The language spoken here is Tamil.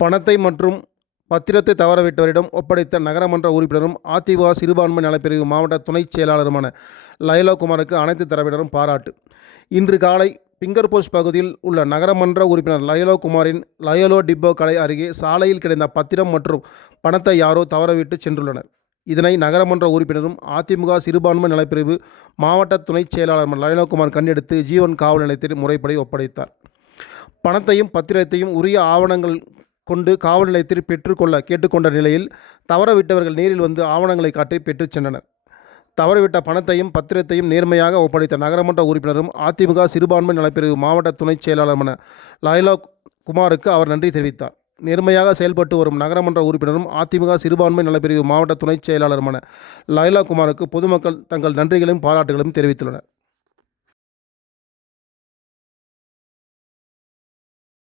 பணத்தை மற்றும் பத்திரத்தை தவறவிட்டவரிடம் ஒப்படைத்த நகரமன்ற உறுப்பினரும் அதிமுக சிறுபான்மை நலப்பிரிவு மாவட்ட துணைச் செயலாளருமான லைலாகுமாருக்கு அனைத்து தரப்பினரும் பாராட்டு. இன்று காலை பிங்கர் போஸ்ட் பகுதியில் உள்ள நகரமன்ற உறுப்பினர் லயலோ குமாரின் லயலோ டிப்போ கடை அருகே சாலையில் கிடைந்த பத்திரம் மற்றும் பணத்தை யாரோ தவறவிட்டு சென்றுள்ளனர். இதனை நகரமன்ற உறுப்பினரும் அதிமுக சிறுபான்மை நலப்பிரிவு மாவட்ட துணைச் செயலாளர் லயலோகுமார் கண்டெடுத்து ஜீவன் காவல் நிலையத்தில் முறைப்படி ஒப்படைத்தார். பணத்தையும் பத்திரத்தையும் உரிய ஆவணங்கள் கொண்டு காவல் நிலையத்தில் பெற்றுக்கொள்ள கேட்டுக்கொண்ட நிலையில் தவறவிட்டவர்கள் நேரில் வந்து ஆவணங்களை காட்டி பெற்றுச் சென்றனர். தவறவிட்ட பணத்தையும் பத்திரத்தையும் நேர்மையாக ஒப்படைத்த நகரமன்ற உறுப்பினரும் அதிமுக சிறுபான்மை நலப்பிரிவு மாவட்ட துணைச் செயலாளருமான லைலா குமாருக்கு அவர் நன்றி தெரிவித்தார். நேர்மையாக செயல்பட்டு வரும் நகரமன்ற உறுப்பினரும் அதிமுக சிறுபான்மை நலப்பிரிவு மாவட்ட துணைச் செயலாளருமான லைலா குமாருக்கு பொதுமக்கள் தங்கள் நன்றிகளையும் பாராட்டுகளையும் தெரிவித்துள்ளனர்.